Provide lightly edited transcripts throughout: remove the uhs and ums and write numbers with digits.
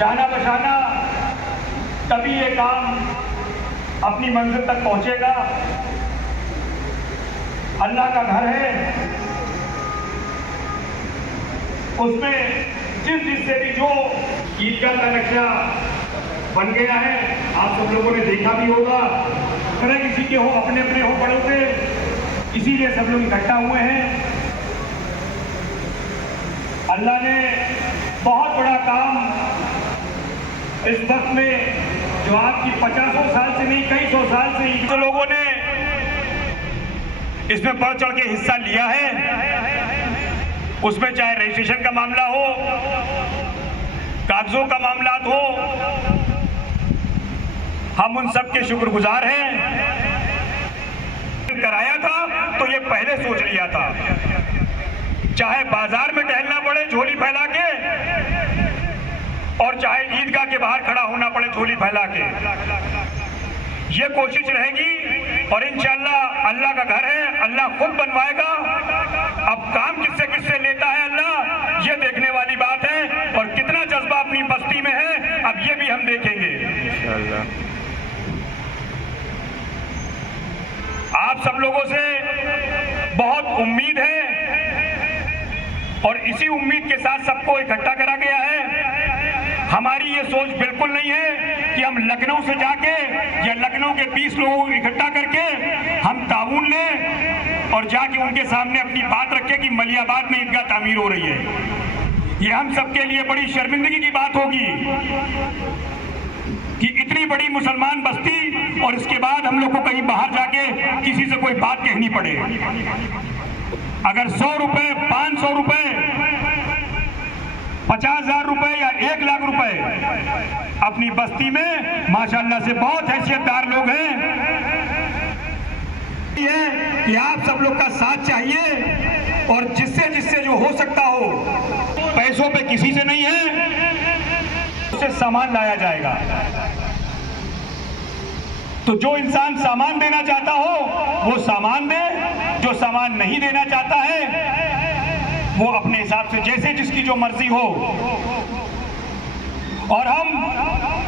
शाना बशाना तभी ये काम अपनी मंजिल तक पहुंचेगा। अल्लाह का घर है, उसमें जिससे भी जो ईदगाह का नक्शा बन गया है, आप सब लोगों ने देखा भी होगा। तरह किसी के हो, अपने अपने हो, बड़ों से, इसीलिए सब लोग इकट्ठा हुए हैं। अल्लाह ने बहुत बड़ा काम इस वक्त में, जो आपकी 50 साल से नहीं, कई सौ साल से जो लोगों ने इसमें बढ़ चढ़ के हिस्सा लिया है, उसमें चाहे रजिस्ट्रेशन का मामला हो, कागजों का मामला हो, हम उन सब के शुक्रगुजार हैं। कराया था तो ये पहले सोच लिया था, चाहे बाजार में टहलना पड़े झोली फैला के, और चाहे ईदगाह के बाहर खड़ा होना पड़े झोली फैला के, ये कोशिश रहेगी। और इंशाअल्लाह अल्लाह का घर है, अल्लाह खुद बनवाएगा। अब काम किससे किससे लेता है अल्लाह, ये देखने वाली बात है। और कितना जज्बा अपनी बस्ती में है, अब ये भी हम देखेंगे इंशाअल्लाह। आप सब लोगों से बहुत उम्मीद है, और इसी उम्मीद के साथ सबको इकट्ठा करा गया है। हमारी ये सोच बिल्कुल नहीं है कि हम लखनऊ से जाके या लखनऊ के 20 लोगों को इकट्ठा करके हम ताउन लें और जाके उनके सामने अपनी बात रखें कि मलियाबाद में ईदगाह तामीर हो रही है। ये हम सबके लिए बड़ी शर्मिंदगी की बात होगी कि इतनी बड़ी मुसलमान बस्ती, और इसके बाद हम लोग को कहीं बाहर जाके किसी से कोई बात कहनी पड़े। अगर 100 रुपए, 500 रुपए, 50,000 रुपए या 1 लाख रुपए अपनी बस्ती में माशाअल्लाह से बहुत हैसियतदार लोग हैं, ये कि आप सब लोग का साथ चाहिए। और जिससे जिससे जो हो सकता हो, पैसों पे किसी से नहीं है, उससे सामान लाया जाएगा। तो जो इंसान सामान देना चाहता हो वो सामान दे, जो सामान नहीं देना चाहता है वो अपने हिसाब से, जैसे जिसकी जो मर्जी हो। और हम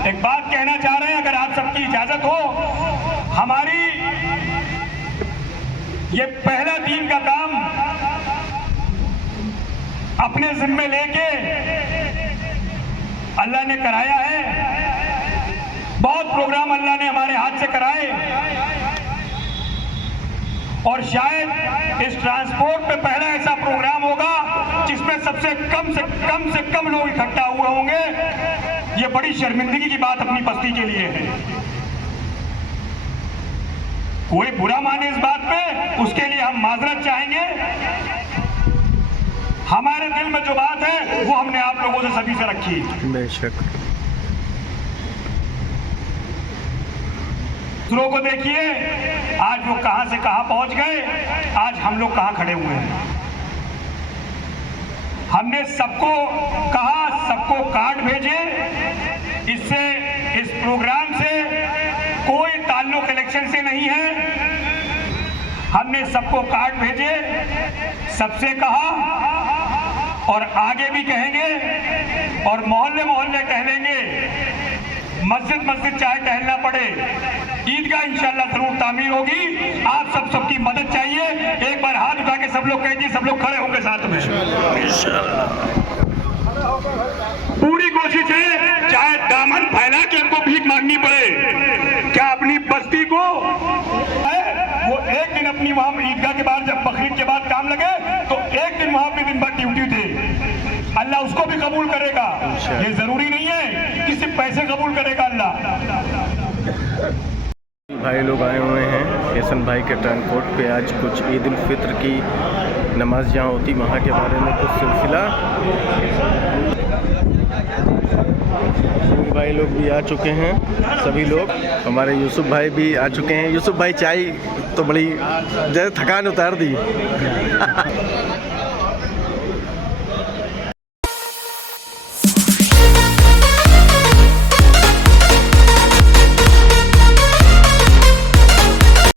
एक बात कहना चाह रहे हैं, अगर आप सबकी इजाजत हो, हमारी ये पहला दीन का काम अपने जिम्मे लेके अल्लाह ने कराया है। बहुत प्रोग्राम अल्लाह ने हमारे हाथ से कराए, और शायद इस ट्रांसपोर्ट पे पहला ऐसा प्रोग्राम होगा जिसमें सबसे कम लोग इकट्ठा हुए होंगे। ये बड़ी शर्मिंदगी की बात अपनी बस्ती के लिए है। कोई बुरा माने इस बात पे, उसके लिए हम माजरत चाहेंगे। हमारे दिल में जो बात है वो हमने आप लोगों से सभी से रखी। बेशक। दूसरों को देखिए, आज वो कहां से कहां पहुंच गए, आज हम लोग कहां खड़े हुए हैं। हमने सबको कहा, सबको कार्ड भेजे। इससे, इस प्रोग्राम से कोई ताल्लुक इलेक्शन से नहीं है। हमने सबको कार्ड भेजे, सबसे कहा, और आगे भी कहेंगे, और मोहल्ले मोहल्ले टहलेंगे, मस्जिद मस्जिद चाहे टहलना पड़े। ईदगाह इंशाअल्लाह जरूर तामीर होगी। आप सबकी मदद चाहिए। एक बार हाथ उठा के सब लोग कह दिए, सब लोग खड़े होंगे साथ में इंशाअल्लाह। पूरी कोशिश है, चाहे दामन फैला के हमको भीख मांगनी पड़े, क्या अपनी बस्ती को वो एक दिन अपनी वहां ईदगाह के बाद, जब बकरीद के बाद काम लगे तो एक दिन वहां पे दिन भर ड्यूटी थे, अल्लाह उसको भी कबूल करेगा। ये जरूरी नहीं है कि सिर्फ पैसे कबूल करेगा अल्लाह। भाई लोग आए हुए हैं केसन भाई के ट्रांसपोर्ट पे। आज कुछ ईद उल फित्र की नमाज जहाँ होती वहाँ के बारे में कुछ सिलसिला। भाई लोग भी आ चुके हैं, सभी लोग। हमारे यूसुफ भाई भी आ चुके हैं। यूसुफ भाई चाय तो बड़ी ज़्यादा थकान उतार दी।